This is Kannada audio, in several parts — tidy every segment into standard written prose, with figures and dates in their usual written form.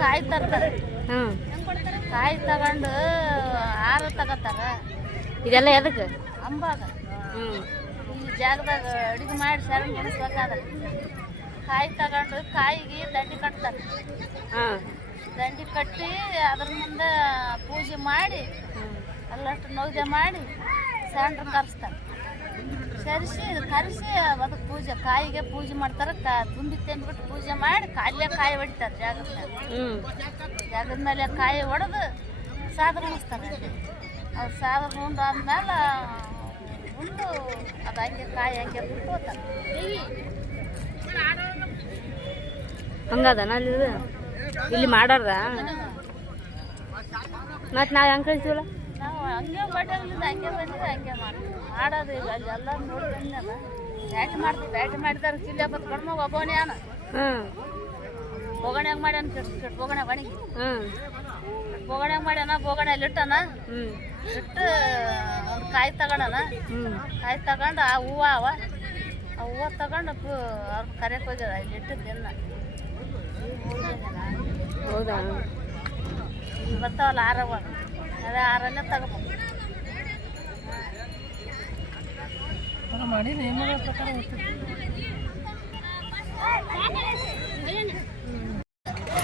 ಕಾಯಿ ತರ್ತಾರೆ. ಕಾಯಿ ತಗೊಂಡು ಹಾರ ತಗೋತಾರ. ಇದೆಲ್ಲ ಎದಕ್ಕೆ? ಅಂಬಾಗ ಈ ಜಾಗದಾಗ ಅಡುಗೆ ಮಾಡಿ ಶರಣ ಮುಗಿಸ್ಬೇಕಾದ್ರೆ ಕಾಯಿ ತಗೊಂಡು ಕಾಯಿಗೆ ದಂಡಿ ಕಟ್ತಾರೆ. ದಂಡಿ ಕಟ್ಟಿ ಅದ್ರ ಮುಂದೆ ಪೂಜೆ ಮಾಡಿ ಎಲ್ಲಷ್ಟು ನೌದೆ ಮಾಡಿ ಸ್ಯಾಂಡ್ರ ಕರೆಸ್ತಾರೆ. ಕರೆಸಿ ಅದಕ್ಕೆ ಪೂಜೆ ಕಾಯಿಗೆ ಪೂಜೆ ಮಾಡ್ತಾರೆ. ತುಂಬಿ ತಂದ್ಬಿಟ್ಟು ಪೂಜೆ ಮಾಡಿ ಅಲ್ಲೇ ಕಾಯಿ ಹೊಡಿತಾರೆ. ಜಾಗದ ಮೇಲೆ ಕಾಯಿ ಹೊಡೆದು ಸಾದ್ರ ಉಣಿಸ್ತಾರೆ. ಅವ್ರು ಸಾದ್ರ ಉಂಡು ಆದ್ಮೇಲೆ ಉಂಡು ಅದು ಹಂಗೆ ಕಾಯಿ ಹಂಗೆ ಬಿಟ್ಟು ಹೋಗ್ತಾರೆ. ಹಂಗದನ ಅಲ್ಲಿ ಇಲ್ಲಿ ಮಾಡಾರ್ದ ಮತ್ತು ನಾವು ಹೆಂಗೆ ಕಳಿಸ್ತೀವಲ್ಲ ನಾವು ಹಂಗೆ ಬಟ್ಟೆಗಳಿಂದ ಹಂಗೆ ಬಂದಿದ್ದು ಹಂಗೆ ಮಾಡೋದು. ಈಗ ಅಲ್ಲಿ ಎಲ್ಲ ನೋಡಿ ಬಂದಲ್ಲ ಬ್ಯಾಟಿ ಮಾಡ್ತೀವಿ. ಬ್ಯಾಟಿ ಮಾಡಿದಾರೆ ಚಿಲ್ಲೆ ಬತ್ತು ಕಡಿಮೆ ಒಬ್ಬನೇ ಅನ ಬೋಗಣ್ಯಾಗ ಮಾಡ್ಯಾನ ಕೆಟ್ಟು ಬೋಗಣ್ಯಾಗ ಒಣಗಿ ಬೋಗಣ್ಯಾಗ ಮಾಡ್ಯಾನ. ಬೋಗಣ್ಯಲ್ಲಿ ಇಟ್ಟನ ಇಟ್ಟು ಒಂದು ಕಾಯಿ ತಗೊಂಡನ. ಕಾಯಿ ತಗೊಂಡು ಆ ಹೂವು ಆ ಹೂವು ತಗೊಂಡು ಅವ್ರ ಕರೆಯಕ್ಕೆ ಹೋಗ್ಯದ ಇಲ್ಲಿ ಇಟ್ಟಿದ್ದೆಲ್ಲ. ಹೌದಾ? ಬರ್ತಾವಲ್ಲ ಹಾರವ ಅದೇ ಹಾರಲ್ಲೇ ತಗೋಬೇಕು.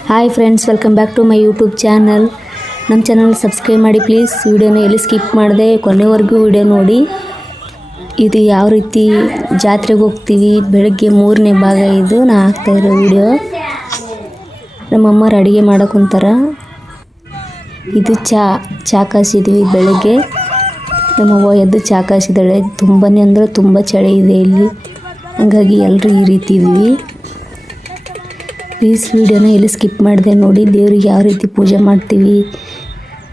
Hi friends, welcome back to my YouTube channel. ನಮ್ಮ ಚಾನಲ್ ಸಬ್ಸ್ಕ್ರೈಬ್ ಮಾಡಿ ಪ್ಲೀಸ್. ವಿಡಿಯೋನ ಎಲ್ಲಿ ಸ್ಕಿಪ್ ಮಾಡಿದೆ ಕೊನೆವರೆಗೂ ವಿಡಿಯೋ ನೋಡಿ. ಇದು ಯಾವ ರೀತಿ ಜಾತ್ರೆಗೆ ಹೋಗ್ತೀವಿ ಬೆಳಗ್ಗೆ 3ನೇ ಭಾಗ ಇದು ನಾ ಹಾಕ್ತಾಯಿರೋ ವಿಡಿಯೋ. ನಮ್ಮಮ್ಮರು ಅಡುಗೆ ಮಾಡೋಕೆ ಕುಂತಾರ. ಇದು ಚಾ ಕಾಸಿದ್ದೀವಿ ಬೆಳಗ್ಗೆ. ನಮ್ಮವ್ವ ಎದ್ದು ಚಾ ಕಾಸಿದ್ದಾಳೆ. ತುಂಬಾ ಅಂದರೆ ತುಂಬ ಚಳಿ ಇದೆ ಇಲ್ಲಿ, ಹಾಗಾಗಿ ಎಲ್ಲರೂ ಈ ರೀತಿ ಇದ್ದೀವಿ. ಪ್ಲೀಸ್ ವಿಡಿಯೋನ ಎಲ್ಲಿ ಸ್ಕಿಪ್ ಮಾಡಿದೆ ನೋಡಿ. ದೇವ್ರಿಗೆ ಯಾವ ರೀತಿ ಪೂಜೆ ಮಾಡ್ತೀವಿ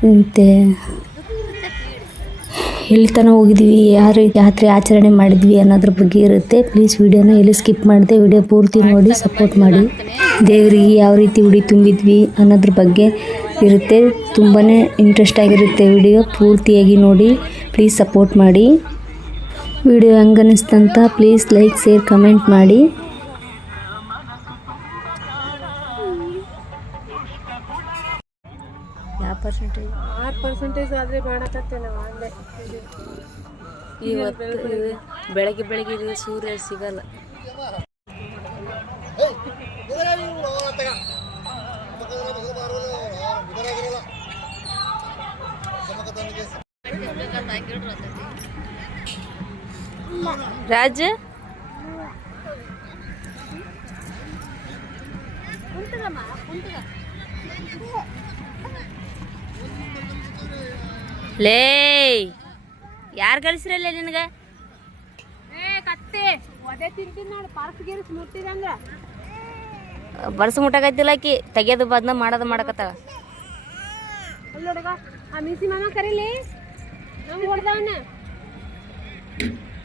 ಮತ್ತು ಎಲ್ಲಿ ತನಕ ಹೋಗಿದ್ವಿ, ಯಾವ ರೀತಿ ಜಾತ್ರೆ ಆಚರಣೆ ಮಾಡಿದ್ವಿ ಅನ್ನೋದ್ರ ಬಗ್ಗೆ ಇರುತ್ತೆ. ಪ್ಲೀಸ್ ವಿಡಿಯೋನ ಎಲ್ಲಿ ಸ್ಕಿಪ್ ಮಾಡಿದೆ ವಿಡಿಯೋ ಪೂರ್ತಿ ನೋಡಿ ಸಪೋರ್ಟ್ ಮಾಡಿ. ದೇವರಿಗೆ ಯಾವ ರೀತಿ ಉಡಿ ತುಂಬಿದ್ವಿ ಅನ್ನೋದ್ರ ಬಗ್ಗೆ ಇರುತ್ತೆ. ತುಂಬಾ ಇಂಟ್ರೆಸ್ಟ್ ಆಗಿರುತ್ತೆ ವಿಡಿಯೋ. ಪೂರ್ತಿಯಾಗಿ ನೋಡಿ, ಪ್ಲೀಸ್ ಸಪೋರ್ಟ್ ಮಾಡಿ. ವಿಡಿಯೋ ಹೆಂಗೆ ಅನ್ನಿಸ್ತಂತ ಪ್ಲೀಸ್ ಲೈಕ್ ಶೇರ್ ಕಮೆಂಟ್ ಮಾಡಿ. ಯಾವ ಪರ್ಸೆಂಟೇಜ್? 6% ಆದರೆ ಮಾಡಕತ್ತೆ ನಾವು ಅಲ್ಲೇ. ಇವತ್ತು ಬೆಳಗ್ಗೆ ಇದು ಸೂರ್ಯ ಸಿಗಲ್ಲ. ರಾಜ ಲೇ ಯಾರು ಕಳಿಸ್ರಲ್ಲ ನಿನಗೆ? ಕತ್ತೆ ಒದೆ ತಿಂತೀನಿ ನೋಡಿ. ಪಾರ್ಕ್ಗೇರಿಸಿ ಮುಟ್ಟಿದಂಗ ಬರ್ಸ ಮುಟ್ಟಾಕೈತಿಲ್ಲ ಆಕಿ. ತೆಗಿಯೋದು ಬದ್ನ ಮಾಡೋದು ಮಾಡಕತ್ತಾಳ. ಅಲ್ಲಿ ನೋಡಗ ಆ ಮೀಸಿ ಮಾಮ ಕರೀಲಿ. ನಮ್ಗೆ ಹೊಡೆದವನ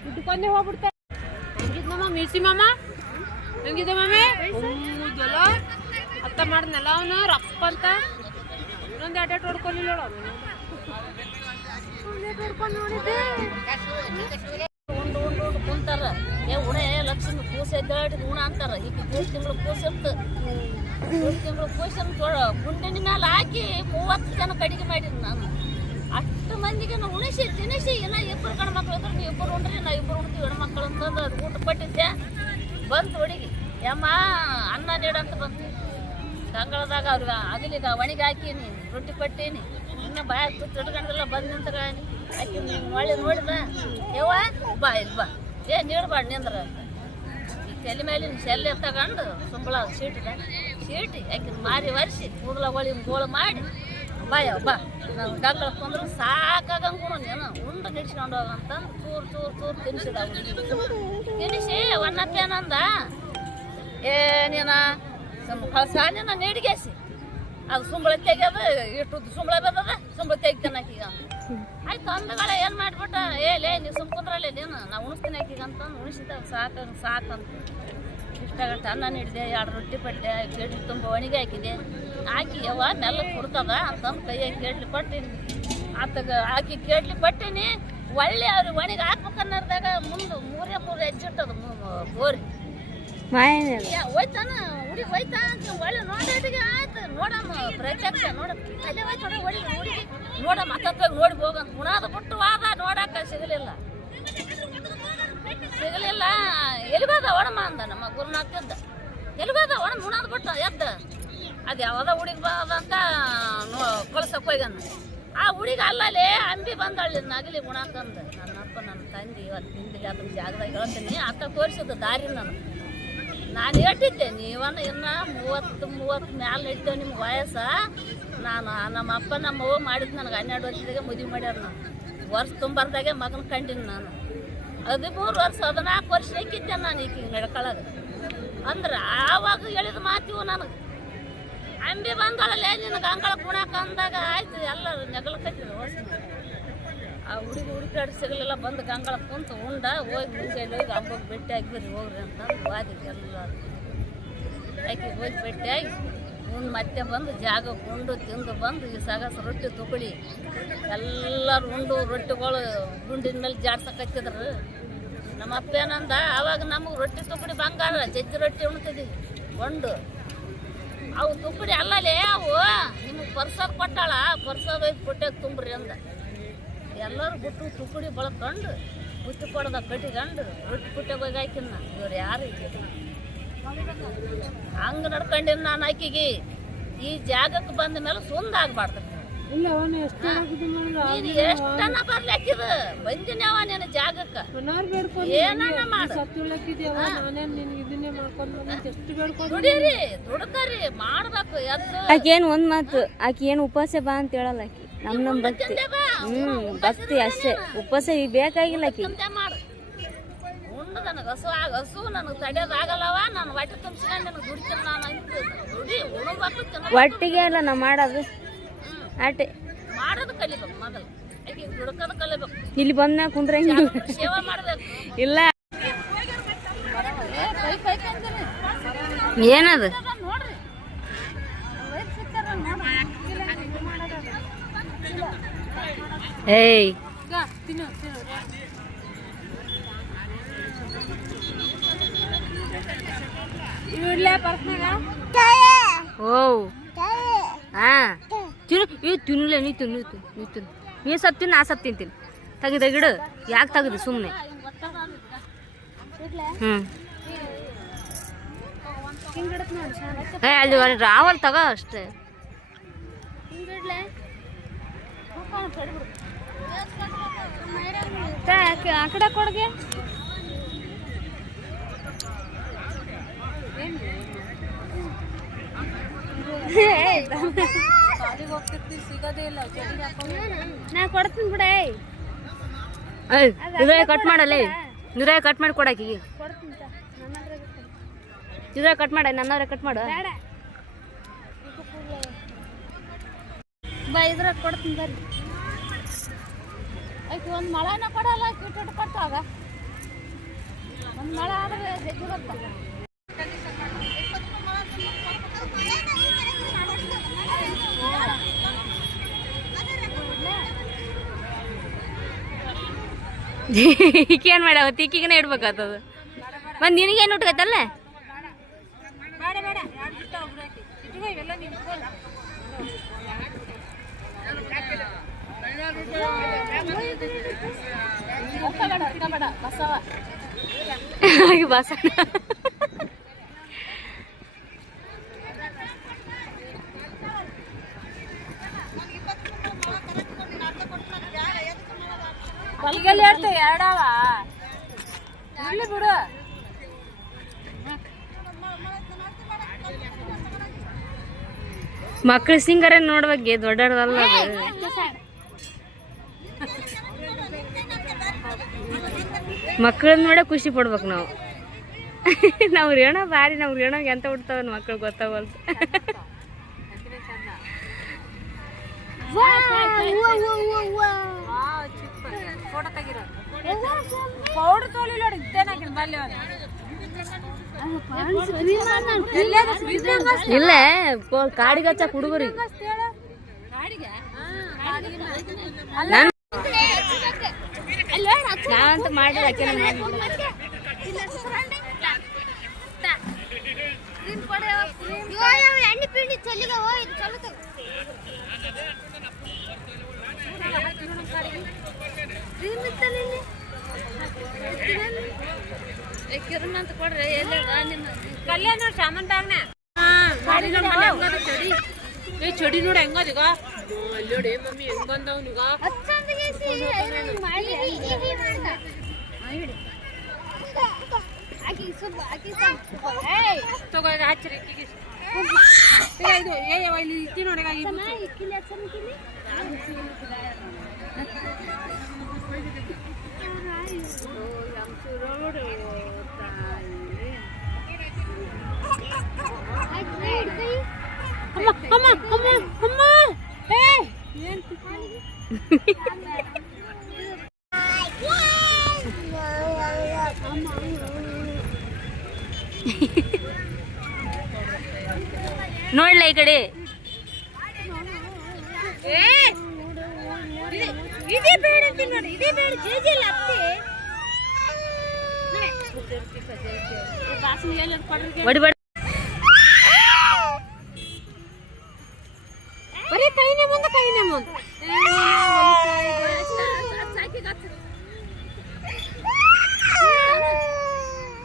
ಇಟ್ಕೊಂಡೆ ಹೋಗ್ಬಿಡ್ತಾರೆ. ಹೆಂಗಿದ್ನಮ್ಮ ಮೀಸಿ ಮಾಮ? ಹೆಂಗಿದೆ ಮಾಮೆ? ಜಲ ಅತ್ತ ಮಾಡಿದ್ನಲ್ಲ ಅವನು ರಪ್ಪ ಅಂತ. ಇನ್ನೊಂದು ಅಡ್ಡಾಟ್ ಹೊಡ್ಕೊಲಿಲ್ಲ ಉಂಡು ಕುಂತಾರ. ಉಣೆ ಲಕ್ಷ್ಮಿ ಕೂಸ ಎದ್ದಾಡಿ ಉಣ ಅಂತಾರ. ಈಗ 3 ತಿಂಗಳು ಕೂಸಿತ್ತು. 3 ತಿಂಗಳು ಕೂಸನ್ನು ಗುಂಡಿನ ಮೇಲೆ ಹಾಕಿ 30 ಜನಕ್ಕೆ ಅಡಿಗೆ ಮಾಡಿದ್ದು ನಾನು. ಅಷ್ಟು ಮಂದಿಗೆ ನಾವು ಉಣಿಸಿ ತಿನ್ನಿಸಿ ಇನ್ನ 2 ಗಂಡು ಮಕ್ಳು ಇದ್ರೆ ನೀವು 2 ಉಣ್ರಿ, ನಾವು 2 ಉಣ್ತೀವಿ ಹೆಣ್ಮಕ್ಳು ಅಂತಂದು ಊಟ ಕೊಟ್ಟಿದ್ದೆ. ಬಂತು ಹುಡುಗಿ ಯಮ್ಮ ಅನ್ನ ನೀಡಂತ ಬಂತು. ಗಂಗಳದಾಗ ಅವ್ರಿಗೆ ಅಗಲಿಗ ಒಣಗಿ ಹಾಕೀನಿ, ರೊಟ್ಟಿ ಕೊಟ್ಟೀನಿ. ಇನ್ನು ಬಾಯ ತುತ್ತು ಹಿಡ್ಕೊಂಡಿಲ್ಲ ಬಂದು ನಿಂತ್ಕೊಳ್ಳಿ. ಆಕಿ ಒಳ್ಳೆ ನೋಡಿದ ಯವ್ವ ಬಾ ಇಲ್ಲಿ ಬಾ, ನೀಡ್ಬಾರ್ದು ನಿಂದ್ರ. ಈ ತಲೆ ಮೇಲಿನ ಸೆಲ್ಲೆ ತಗೊಂಡು ಸುಂಬಳ ಸೀಟಿ ಆಕಿನ ಮಾರಿ ಒರೆಸಿ ಕೂದಲಗಳಿಗೆ ಗೋಳು ಮಾಡಿ ಬಾಯವ್ ಬಾ ನಾವು ಗಂಗಳ ಕುಂದ್ರೆ ಸಾಕಾಗಂಗೂ ನೀನು ಉಂಡು ನಿಡ್ಸ್ಕೊಂಡು ಹೋಗಂತಂದು ಚೂರು ತಿನ್ನಿಸಿದ. ತಿನ್ನಿಸಿ ಒನ್ನಪ್ಪೇನಂದ, ನೀನು ಕಳ್ಸ ನೀನು ನೀಡಿಗೆಸಿ ಅದು ಸುಂಬಳ ತೆಗ್ಯದು ಇಟ್ಟುದ್ದು ಸುಂಬಳ ಬರ್ತದ ಸುಂಬಳ ತೆಗಿತಾನೆ ಆಕೀಗ. ಆಯ್ತು ಅಂದಗಳ ಏನು ಮಾಡಿಬಿಟ್ಟ, ಲೇ ನೀವು ಸುಮ್ ಕುಂದ್ರಲ್ಲೇ ನೀನು ನಾವು ಉಣಿಸ್ತೀನಿ ಆಕೀಗ ಅಂತಂದು ಉಣಿಸಿದಾಗ ಸಾಕಂತ ಇಷ್ಟಾಗಟ್ಟು ಅನ್ನ ನೀಡಿದೆ. 2 ರೊಟ್ಟಿ ಪಟ್ಟೆ, ಕೇಡ್ಲಿ ತುಂಬ ಒಣಗಿ ಹಾಕಿದೆ. ಹಾಕಿ ಯವ್ವ ಮೆಲ್ಲಕ್ಕೆ ಕೊಡ್ತದ ಅಂತಂದು ಕೈಯಾಗಿ ಕೇಡ್ಲಿ ಕೊಟ್ಟೀನಿ. ಆತಗ ಹಾಕಿ ಕೇಡ್ಲಿ ಕೊಟ್ಟೀನಿ. ಒಳ್ಳೆ ಅವ್ರಿಗೆ ಒಣಗಿ ಹಾಕ್ಬೇಕನ್ನೋದಾಗ ಮುಂದೆ 3 ಹೆಜ್ಜೆ ಇಟ್ಟದು ಬೋರಿ. ಮಾಯನೇ ಹೋಯ್ತಾನ ಹುಡುಗಿ ಹೋಯ್ತಾ ಅಂತ ಒಳ್ಳೆ ನೋಡಿಗೆ ಆಯ್ತು ನೋಡಮ್ಮ ಪ್ರತ್ಯಕ್ಷ ನೋಡ ಅಲ್ಲೇ ಹೋಯ್ತು ಹುಡುಗಿ ನೋಡ ಮತ್ತೊಬ್ಬ ನೋಡಿ ಹೋಗಂತ ಗುಣಾದ ಬಿಟ್ಟು ವಾದ ನೋಡಾಕ ಸಿಗಲಿಲ್ಲ ಎಲ್ಲಿಗೋದ ಒಣಮ್ಮ ಅಂದ ನಮ್ಮ ಗುರುನಾಥ್ಯದ್ದ ಎಲ್ಲಿಗೋದ ಒಣ ಗುಣಾದ ಬಿಟ್ಟು ಎದ್ದ ಅದು ಯಾವ್ದ ಹುಡುಗಿ ಬಾದಂತ ಕಳ್ಸಕ್ಕೆ ಹೋಗ್ಯಾನ ಆ ಹುಡುಗಿ ಅಲ್ಲೇ ಅಂಬಿ ಬಂದಳ್ಳಿ ನಗಲಿ ಗುಣಾಕಂದು ನನ್ನಪ್ಪ ನನ್ನ ತಂದೆ ಇವತ್ತು ಹಿಂದಿಲ್ಲ ಅದನ್ನ ಜಾಗದಾಗ ಹೇಳ್ತೀನಿ ಅತ್ತ ತೋರಿಸಿದ ದಾರಿ ನಾನು ಹೇಳ್ತಿದ್ದೆ ನೀವನ್ನ ಇನ್ನು 30 ಮ್ಯಾಲೆ ಇದ್ದೇವೆ ನಿಮ್ಗೆ ವಯಸ್ಸ ನಾನು ನಮ್ಮ ಅಪ್ಪ ನಮ್ಮ ಅವ್ವ ಮಾಡಿದ್ದು ನನಗೆ 12 ವರ್ಷದಾಗೆ ಮದುವೆ ಮಾಡ್ಯಾರ ನಾನು ವರ್ಷ ತುಂಬರ್ದಾಗೆ ಮಗನ ಕಂಡಿನಿ ನಾನು 13 ವರ್ಷ 14 ವರ್ಷ ಇಕ್ಕಿದ್ದೆ ನಾನು ಈಗ ನಡ್ಕೊಳ್ಳೋದು ಅಂದ್ರೆ ಆವಾಗ ಹೇಳಿದ ಮಾತಿವು ನನಗೆ ಅಂಬಿ ಬಂದಳಲ್ಲೇ ನಿನಗೆ ಅಂಗಳ ಕುಣಾಕ ಅಂದಾಗ ಆಯ್ತು ಎಲ್ಲರೂ ನೆಗಲಕತ್ತಿದ್ರು ವರ್ಷ ಆ ಹುಡುಕಾಡಿ ಸಿಗಲಿಲ್ಲ ಬಂದು ಗಂಗಳ ಕುಂತು ಉಂಡ ಹೋಗಿ ಮುಂಜಾನೆ ಹೋಗಿ ಹಬ್ಬಕ್ಕೆ ಭೇಟಿ ಆಗಿಬಿಡ್ರಿ ಹೋಗ್ರಿ ಅಂತಂದು ವಾದಿಗೆ ಎಲ್ಲ ಆಕೆ ಹೋಗಿ ಭೇಟಿಯಾಗಿ ಮತ್ತೆ ಬಂದು ಜಾಗ ಉಂಡು ತಿಂದು ಬಂದು ಈ ಸಗಸ ರೊಟ್ಟಿ ತುಕಳಿ ಎಲ್ಲರೂ ಉಂಡು ರೊಟ್ಟಿಗಳು ಗುಂಡಿನ ಮೇಲೆ ಜಾಡ್ಸಕತ್ತಿದ್ರು ನಮ್ಮ ಅಪ್ಪ ಏನಂದ ಆವಾಗ ನಮಗೆ ರೊಟ್ಟಿ ತುಕಡಿ ಬಂಗಾರ ಜಜ್ಜಿ ರೊಟ್ಟಿ ಉಣ್ತಿದ್ವಿ ಉಂಡು ಅವು ತುಕಡಿ ಅಲ್ಲಲೇ ಅವು ನಿಮಗೆ ಪರ್ಸೋದು ಕೊಟ್ಟಾಳ ಪರ್ಸೋದು ಒಯ್ದು ಕೊಟ್ಟಾಗ ತುಂಬ್ರಿ ಅಂದ ಎಲ್ಲರೂ ಬಿಟ್ಟು ತುಕಡಿ ಬಳಕೊಂಡು ಬುತ್ತಿ ಕೊಡದ ಕಟ್ಟಿಕೊಂಡು ರೊಟ್ಟಿ ಪುಟ್ಟಾಗ ಹೋಗಿ ಹಾಕಿನ ಇವ್ರು ಯಾರು ಹಂಗೆ ನಡ್ಕೊಂಡಿನ ನಾನು ಆಕಿಗೆ ಈ ಜಾಗಕ್ಕೆ ಬಂದ ಮೇಲೆ ಸುಂದ ಆಗ್ಬಾರ್ದು ನೀನು ಎಷ್ಟನ್ನ ಬರ್ಲಿ ಹಾಕಿದ ಬಂದಿನವ ನಿನ್ನ ಜಾಗಕ್ಕೆ ಏನನ್ನ ಮಾಡು ದುಡೀರಿ ದುಡ್ಕರಿ ಮಾಡ್ಬೇಕು ಎದ್ದು ಆಕೆ ಏನು ಒಂದ್ ಮಾತು ಆಕೆ ಏನು ಉಪವಾಸ ಬಾ ಅಂತ ಹೇಳಲ್ಲ ಆಕಿ ನಮ್ ಭಕ್ತಿ ಭಕ್ತಿ ಅಷ್ಟೇ ಉಪವಾಸ ಬೇಕಾಗಿಲ್ಲ ಆಕಿ ಮಾಡು ಉಂಡು ನನಗೆ ಹಸು ನನಗೆ ತಡೆಯೋದಾಗಲ್ಲವ ನಾನು ಹೊಟ್ಟೆ ತುಂಬಿಸ್ಕೊಂಡು ನನಗೆ ದುಡಿತೀನಿ ನಾನು ಅಂತ ದುಡಿ ಉಣಬೇಕು ಒಟ್ಟಿಗೆ ಅಲ್ಲ ನಾ ಮಾಡೋದು ಆಟೆ ಮಾಡೋದು ಕಲಿಬೇಕು ಮೊದಲು ಆಕೆ ದುಡ್ಕೋದು ಕಲಿಬೇಕು ಇಲ್ಲಿ ಬಂದ ಕುಂದ್ರಂಗಿಲ್ಲ ಸೇವೆ ಮಾಡ್ಬೇಕು ಇಲ್ಲ ಏನದು ನೋಡ್ರಿ ಏಯ್ ಓ ಹಾ ತಿನ್ನಲೇ ನೀ ತಿನ್ನು ನೀ ಸ್ವಲ್ಪ ತಿನ್ನು ನಾ ಸ್ವಲ್ಪ ತಿಂತೀನಿ ತೆಗಿದು ಯಾಕೆ ತೆಗ್ದು ಸುಮ್ಮನೆ ಅಲ್ಲಿ ರಾವಲ್ ತಗ ಅಷ್ಟೇ ಆ ಕಡೆ ಕೊಡ್ಗೆ ನಾ ಕೊಡ್ತೀನಿ ಬಿಡ ಇದ್ರಾಗ ಕಟ್ ಮಾಡಲ್ಲ ಇದ್ರಾಗ ಕಟ್ ಮಾಡಿ ಕೊಡಾಕಿಗೆ ಇದ್ರಾಗ ಕಟ್ ಮಾಡ ನನ್ನವ್ರೆ ಕಟ್ ಮಾಡು ಬಾ ಇದ್ರಾಗ ಕೊಡ್ತೀನಿ ಬರ್ರಿ ಆಯ್ತು ಒಂದು ಮಳೆನ ಕೊಡಲ್ಲ ಕಿಟ್ಟು ಕೊಟ್ಟಾಗ ಒಂದು ಮಳೆ ಆದ್ರೆ ಜಗ್ಗಿ ಬರ್ತಾಗ ಈಕೇನು ಮಾಡ್ಯಾವ ತಿಕ್ಕಿಗನೇ ಇಡ್ಬೇಕಾಗ್ತದ ಮತ್ತು ನಿನಗೇನು ಉಟ್ಕೈತಲ್ಲ ಬಸ ಬಲ್ಗಲ್ಲಿ ಹೇಳ್ತೇವೆ ಎರಡವ ಇಲ್ಲಿ ಬಿಡು ಮಕ್ಳು ಸಿಂಗರ ನೋಡ್ಬೇಕೆ ದೊಡ್ಡದಲ್ಲ ಮಕ್ಕಳನ್ನ ನೋಡೇ ಖುಷಿ ಪಡ್ಬೇಕು ನಾವು ನಾವು ರೇಣ ಬಾರಿ ನಾವು ರೇಣಗೆ ಎಂತ ಉಡ್ತಾವ ಮಕ್ಳು ಗೊತ್ತಾಗಲ್ತು ಫೋಟೋ ತೆಗಿರೋ ಪೌಡರ್ ತೋಲಿಲ್ಲ ನೋಡಿ ಇದ್ದೇನಾಗಿಲ್ಲ ಬಲ್ಲೆ ಇಲ್ಲ ಕಾಡಿಗೆ ಹಚ್ಚಕ್ ಹುಡುಗರಿಗೆ ನಾನಂತ ಮಾಡಿಲ್ಲ ಎಣ್ಣೆ ಪಿಂಡಿ ಚಲಿಗವ ಇದು ಚಲೋ ಕಿರಣ್ ಕೊಡ್ರಿ ಎಲ್ಲ ನಿಮ್ಮ ಕಲ್ಯಾಣ ಸಾಮಾನ್ ಬ್ಯಾಗ್ನ ಚಡಿ ಏ ಚಡಿ ನೋಡಿ ಹೆಂಗದ ಈಗ ಅಲ್ಲಿ ನೋಡಿ ಮಮ್ಮಿ ಹೆಂಗ್ ಬಂದವನೀಗ ತಗೋ ಹಚ್ಚರಿ ಇದು ಏ ಇಲ್ಲಿ ಇಕ್ಕಿ ನೋಡಿ ಅಮ್ಮ ಅಮ್ಮ ಅಮ್ಮ ಅಮ್ಮ ಏ ಏನ್ ನೋಡ್ಲ ಈ ಕಡೆ ಇದೇ ಬೇಡ ಅಂತ ನೋಡಿ ಇದೇ ಬೇಡ ಜೇಜಿಲ್ಲ ಅತ್ತೆ ಹೊಡಿಬೇಡ ಬರೀ ಕೈನೇ ಮುಂದೆ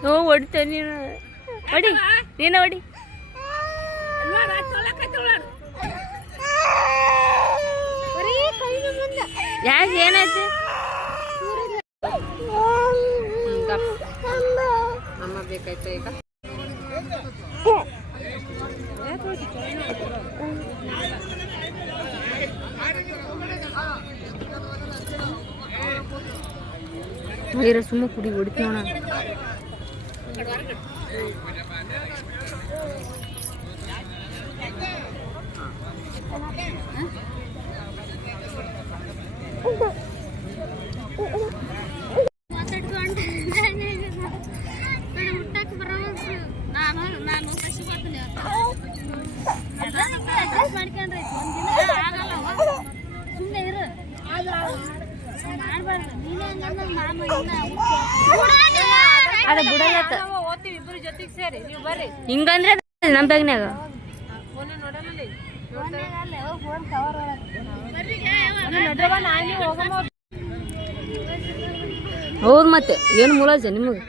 ಓ ಹೊಡಿತ ನೀನು ಹೊಡಿ ನೀನು ಹೊಡಿ ಯಾಕೆ ಏನಾಯ್ತು ಅಮ್ಮ ಬೇಕಾಯ್ತು ಈಗ ವೈರ ಸುಮ್ಮ ಕುಡಿ ಹೊಡಿತೀವಣ ನಾನು ಕಸಿ ಬರ್ತೀನಿ ಮಾಡ್ಕೊಂಡ್ರೆ ಸುಮ್ಮನೆ ಇರು ಅದ ಬುಡಲತ್ತ ಓದ್ತೀವಿ ಇಬ್ರು ಜೊತೆಗೆ ಸೇರಿ ನೀವು ಬರ್ರಿ ಹಿಂಗಂದ್ರೆ ನಮ್ಮ ಬ್ಯಾಗ್ನ್ಯಾಗ ಫೋನ್ ನೋಡಲ್ಲ ಹೌದು ಮತ್ತೆ ಏನು ಮುಲಾಜ ನಿಮಗೆ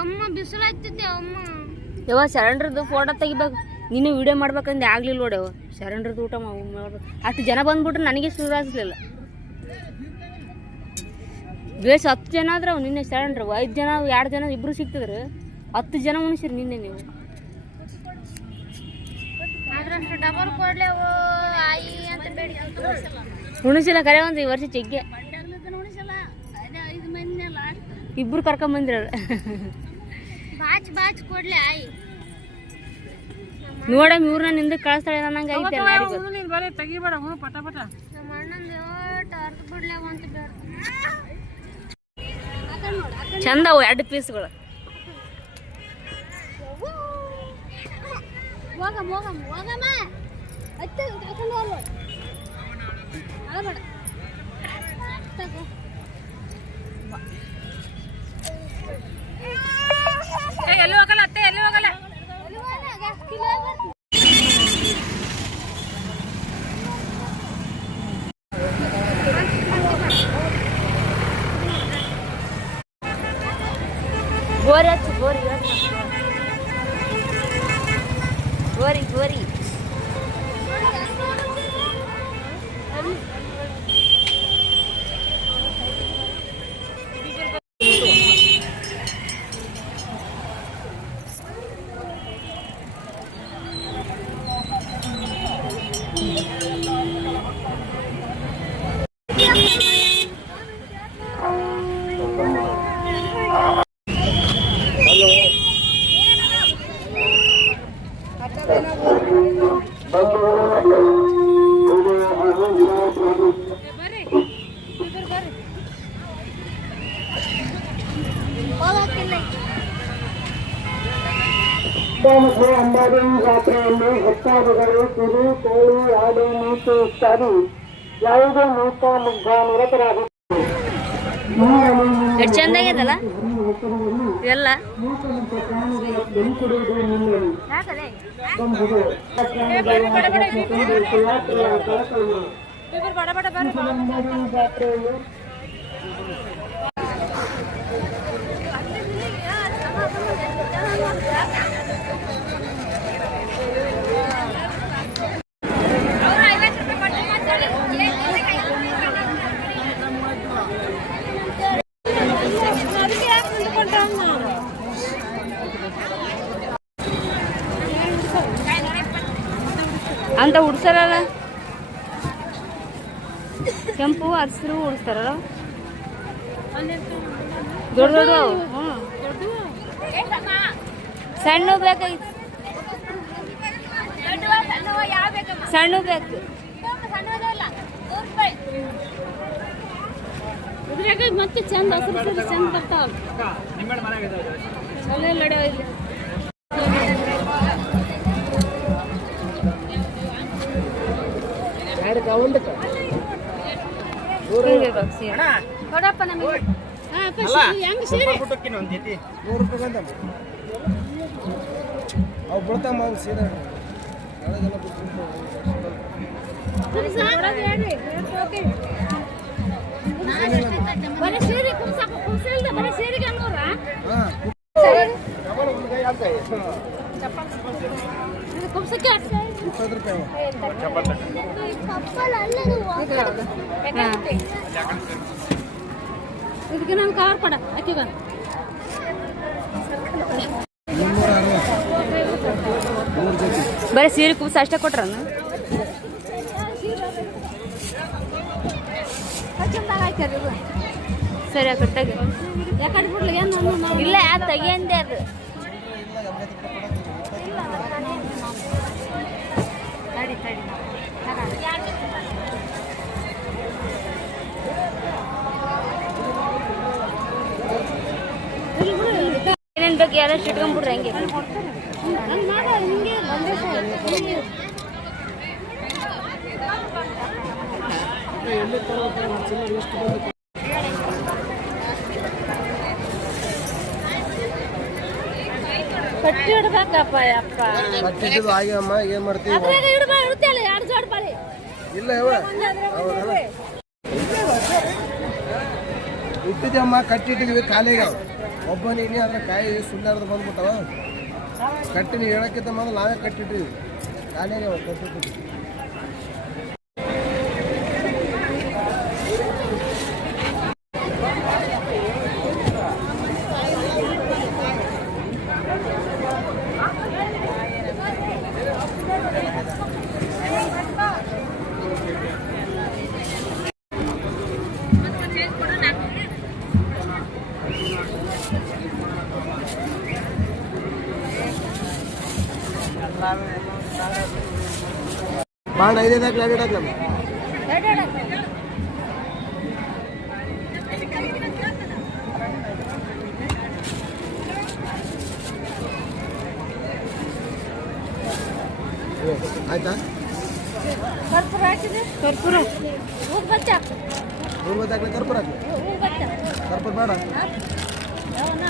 ಅಮ್ಮ ಬಿಸಿಲಾಗ್ತಿದ್ದೆ ಅಮ್ಮ ಯವ್ವ ಶರಣರದ್ದು ಫೋಟೋ ತೆಗಿಬೇಕು ನೀನು ವಿಡಿಯೋ ಮಾಡ್ಬೇಕಂದ್ರೆ ಆಗ್ಲಿಲ್ಲ ನೋಡ್ಯವ ಶರಣರದ್ದು ಊಟ ಮಾಡ್ಬೇಕು ಅಷ್ಟು ಜನ ಬಂದ್ಬಿಟ್ರೆ ನನಗೆ ಸುರಾಗಿಸ್ಲಿಲ್ಲ ಬೇಸ್ 10 ಜನ ಆದ್ರೆ ಅವು ನಿನ್ನೆ ಶರಣರು 5 ಜನ 2 ಜನ ಇಬ್ರು ಸಿಕ್ತಿದ್ರು 10 ಜನ ಉಣಿಸಿರಿ ನಿನ್ನೆ ನೀವು ಅದ್ರಷ್ಟು ಡಬಲ್ ಕೊಡ್ಲೆ ಆಯಿ ಅಂತ ಬೇಡಿ ಉಣಿಸಿಲ್ಲ ಕರೆ ಒಂದು ಈ ವರ್ಷ ಚೆಗ್ಗೆ ಉಣಿಸಲ್ಲ 5 ಮಂದಿ ಲಾಸ್ಟ್ ಇಬ್ರು ಕರ್ಕೊಂಬಂದಿರಲ್ಲ ಬಾಚ್ ಕೊಡ್ಲೆ ಆಯಿ ನೋಡ ಇವ್ರನ್ನ ನಿಂದ ಕಳಿಸ್ತಾಳೆ ನಂಗೆ ಐತೆ ನೀನು ಬರೀ ತೆಗಿಬೇಡ ಪಟ ಪಟ ನಮ್ಮ ಅಣ್ಣಂದು ಅರ್ಧ ಕೊಡ್ಲೆ ಅಂತ ಬೇಡ ಚಂದ ಅವು 2 ಪೀಸ್ಗಳು ಹೋಗಮ್ಮ ಅತ್ತೆ ಕರ್ಕೊಂಡು ಹೋಗ್ಲು ಅಳಬೇಡ ಎಲ್ಲಿ ಹೋಗಲ್ಲ ಅತ್ತೆ ಎಲ್ಲಿ ಹೋಗಲ್ಲ ಗೋರಿ ಹಚ್ಚು ಗೋರಿ ಗೋರಿ ಗೋರಿ ಅಂಬಾರಿ ಜಾತ್ರೆಯಲ್ಲಿ ಭಕ್ತಾದಿಗಳು ಕುರಿ ಕೋಳಿ ಆಡು ಮೀಸು ಇತ್ಯಾದಿ ಯಾವುದೇ ಮೂಕ ಮುಗ್ಧ ನಿರತರಾಗುತ್ತಾರೆ. ಎಷ್ಟು ಚಂದಾಗ್ಯದಲ್ಲ ಎಲ್ಲ ಅಂತ ಉಡ್ಸಾರಲ್ಲ ಕೆಂಪು ಹಸಿರು ಉಡಿಸ್ತಾರಲ್ಲ ದೊಡ್ಡ ದೊಡ್ಡ ಸಣ್ಣ ಬೇಕಾಗಿತ್ತು ಸಣ್ಣ ಬೇಕು ಇದ್ರಾಗ ಮತ್ತೆ ಚಂದ ಹಸಿರು ಚಂದ ಬರ್ತಾವ ಕೊಡಪ್ಪ ನಮಗೆ ಹೆಂಗ್ ಸೀರೆ ಬರೀ ಸೀರೆ ಕುಂಸಾಕ ಕುಂಸಿಲ್ದ ಬರೀ ಸೀರೆಗೆ ಅನ್ನೋರ ಕುಂಸಕ್ಕೆ ಇದಕ್ಕೆ ನಾನು ಕವರ್ ಕೊಡ ಅಕ್ಕಿಗ ಬರೀ ಸೀರೆ ಕುಬ್ಸ ಅಷ್ಟೇ ಕೊಟ್ರನ ಸರಿ ಆ ಕಡೆ ತೆಗಿ ಯಾಕಡೆ ಬಿಡ್ಲಿ ಏನು ಇಲ್ಲ ತೆಗಿಯಂದೆ ಅದು ಏನೇನ್ ಬೇಕು ಎಲ್ಲ ಇಟ್ಕೊಂಡ್ಬಿಡ್ರಿ ಹಂಗೆ ಕಟ್ಟಿ ಇಡ್ಬೇಕಪ್ಪ ಯಪ್ಪ ಕಟ್ಟಿದ್ದು ಆಗ್ಯಮ್ಮ ಏನ್ ಮಾಡ್ತೀವಿ ಅದ್ರಾಗ ಇಡ್ತಲ್ಲ ಎರಡು ಜೋಡ್ ಬಾಳಿ ಇಲ್ಲ ಇಟ್ಟಿದ್ದಮ್ಮ ಕಟ್ಟಿಟ್ಟಿದ್ವಿ ಖಾಲಿಗೆ ಒಬ್ಬನಿಗೆ ಅದ್ರ ಕಾಯಿ ಸುಳ್ಳಾರ್ದು ಬಂದ್ಬಿಟ್ಟವ ಕಟ್ಟಿ ನೀವು ಹೇಳಕ್ಕಿಂತ ಮೊದಲು ನಾವೇ ಕಟ್ಟಿಟ್ಟಿದ್ವಿ ಖಾಲಿಗೆ ಕಟ್ಟಿಟ್ಟಿದ್ವಿ ಬಾಣ 5 ಹಾಕ್ಲಿ 2 ಹಾಕ್ಲಮ್ಮ ಆಯ್ತಾ ಕರ್ಪೂರ ಹಾಕಿದೆ ಕರ್ಪೂರ ಹೋಗ್ಬಚ್ಚ ಹಾಕ್ಲಿ ಕರ್ಪೂರ ಹಾಕ್ಲಿ ಹೋಗ್ಬಚ್ಚ ಕರ್ಪೂರ ಬೇಡ ಯಾವನ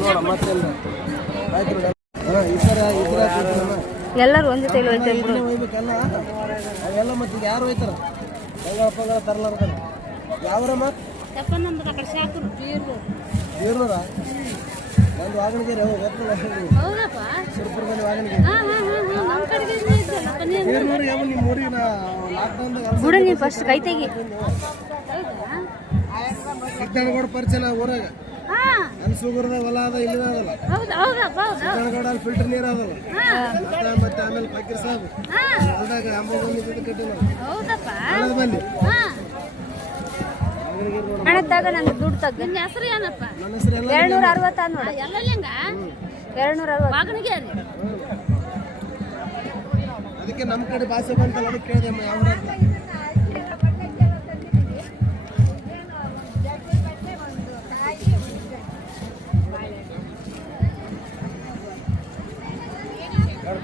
ನೋಡ ಮತ್ತೇನು ಆಯ್ತು ಈ ಸರ ಎಲ್ಲರೂ ಒಂದೇ ತೈಲ ಹೋಗ್ಬೇಕಲ್ಲ ಅವೆಲ್ಲ ಮತ್ತೆ ಯಾರು ಹೋಯ್ತಾರ ಪಂಗಳ ತರಲಾರ್ದ ಯಾವ್ರಮ್ಮ ತಪ್ಪ ನಮ್ದು ಆ ಕಡೆ ಶಾಕರು ಬೀರ್ನೂರ ಒಂದು ವಾಗಣಿಗೆರೆ ಹೌದಪ್ಪ ಸುರ್ಪುರದಲ್ಲಿ ವಾಗಣಿಗೆ ನಮ್ಮ ಕಡೆಗೆ ಬೀರ್ನೂರು ಯಾವ ನಿಮ್ಮ ಊರಿಗೆ ಲಾಕ್ಡೌನ್ದಾಗ ಬಿಡು ನೀವು ಫಸ್ಟ್ ಕೈ ತೆಗಿ ಸಿದ್ದನಗೌಡ ಪರಿಚಯ ಊರಾಗ ಅನ್ಸುಗುರದ ಹೊಲ ಅದ ಇಲ್ಲಿ ಅದಲ್ಲ ಸಿದ್ದನಗೌಡ ಅಲ್ಲಿ ಫಿಲ್ಟರ್ ನೀರು ಅದಲ್ಲ ಮತ್ತೆ ಆಮೇಲೆ ಫಕೀರ್ ಸಾಬ್ ಹೊಲದಾಗ ಅಂಬಾಬಂದಿ ಕಟ್ಟಿ ನಾವು ಬಂದಿ ಹಣದಾಗ ನಂದು ದುಡ್ಡು ತಗ್ಗ ನಿನ್ನ ಹೆಸರು ಏನಪ್ಪ ನನ್ನ ಹೆಸರು ಎಲ್ಲ 260 ನೋಡಿ ಎಲ್ಲಲ್ಲಿ ಹಂಗ 260 ವಾಗಣಿಗೆ ರೀ ಅದಕ್ಕೆ ನಮ್ಮ ಕಡೆ ಭಾಷೆ ಬಂತಲ್ಲ ಅದಕ್ಕೆ ಕೇಳಿದೆ ಅಮ್ಮ ಯಾವ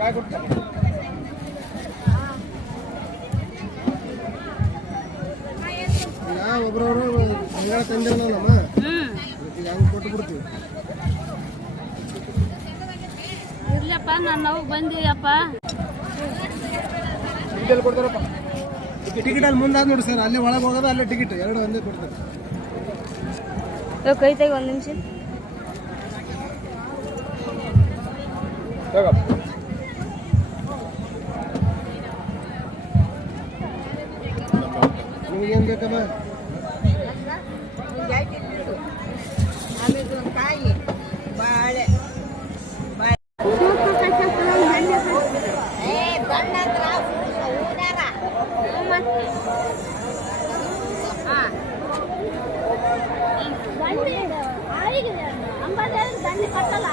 ಬಾಯ್ ಕೊಡ್ತ ಈಗ ಒಬ್ರವ್ರು ಬಂಗಾಳ ತಂದಿರಲ್ಲಮ್ಮ ಈಗ ಹಂಗೆ ಕೊಟ್ಟು ಬಿಡ್ತೀವಿ. ಇರ್ಲಪ್ಪ ನಾವು ಬಂದಿವಪ್ಪ. ಟಿಕೆಟ್ ಕೊಡ್ತಾರಪ್ಪ. ಟಿಕೆಟ್ ಅಲ್ಲಿ ಮುಂದಾದ ನೋಡಿ ಸರ್, ಅಲ್ಲೇ ಒಳಗೆ ಹೋಗೋದು ಅಲ್ಲೇ ಟಿಕೆಟ್ ಎರಡು ಒಂದೇ ಕೊಡ್ತಾರೆ. ಕೈ ತೆಗಿ ಒಂದು ನಿಮಿಷ. ನಿಮಗೇನು ಬೇಕಮ್ಮ? ಕಾಯಿ ಬಾಳೆ ದಂಡಿ ಕಟ್ಟಲ್ಲ.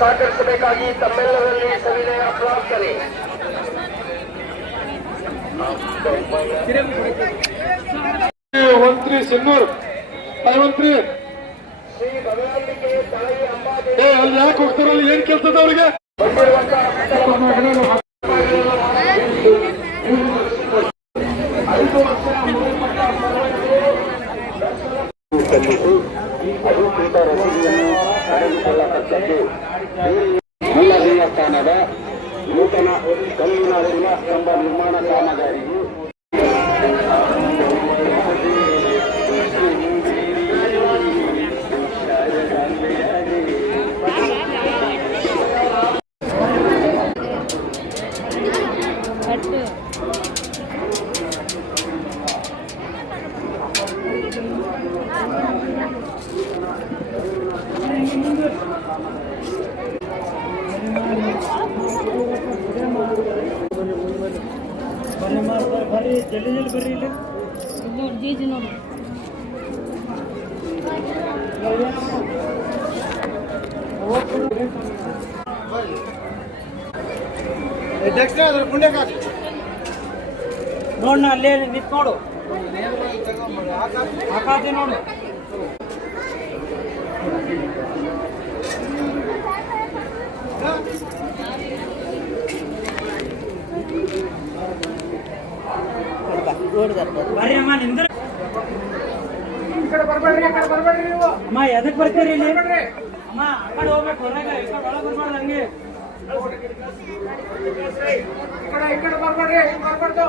ಸಹಕರಿಸಬೇಕಾಗಿ ತಮ್ಮೆಲ್ಲರಲ್ಲಿ ಸವಿನಯ ಪ್ರಾರ್ಥನೆ. ಮಂತ್ರಿ ಸಿನ್ನೂರ್ ಮಂತ್ರಿ ಶ್ರೀ ಭಗವಂತಿಗೆ ತಳೈ ಅಂಬಾದೇವಿ ಅಲ್ಲಿ ಯಾಕೆ ಹೋಗ್ತಾರಲ್ಲ, ಏನ್ ಕೆಲಸದ ಅವ್ರಿಗೆ? ಎಲ್ಲ ದೇವಸ್ಥಾನದ ನೂತನ ಕಲ್ಲಿನ ಶಿಲಾಸ್ತಂಭ ನಿರ್ಮಾಣ ಕಾಮಗಾರಿಯು ನೋಡ್ ಅಲ್ಲೇ ನಿಂತ್ ನೋಡು, ಹಾಕಾತಿ ನೋಡು. ಬರ್ರಿ ಅಮ್ಮ ನಿಂದ್ರ ಅಮ್ಮ ಎದಕ್ ಬರ್ತೀರಿ ಇಲ್ಲಿ? ಅಮ್ಮ ಆ ಕಡೆ ಹೋಗ್ಬೇಕು, ಹೊರಗೆ ಈ ಕಡೆ ಒಳಗೆ ಬರ್ಬಾರ್ದು. ಹಂಗೆ ಈ ಕಡೆ ಬರ್ಬಾರ್ದು.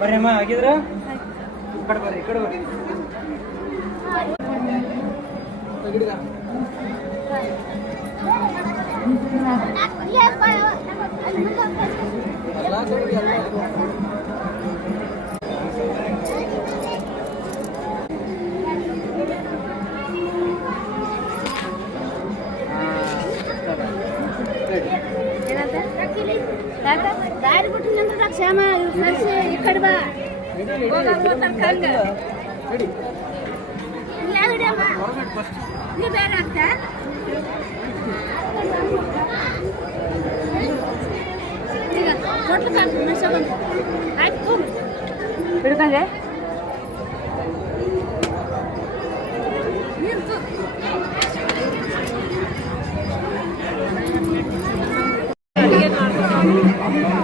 ಬರ್ರಿ ಅಮ್ಮ ಆಗಿದ್ರ ಈ ಕಡೆ ಬರ್ರಿ, ಈ ಕಡೆ ಬರ್ರಿ. ದಾರಿ ಬಿಟ್ಟು ನಿಂತ ಕ್ಷೇಮ ಸರಿಸಿ ಈ ಕಡೆ ಬಾ. ನೀ ಬೇರೆ ಆಗ್ತಾ ಈಗ ದೊಡ್ಡ ಆಯ್ತು ಹಿಡ್ಕೊಂಡೆ ನಮ್ಮ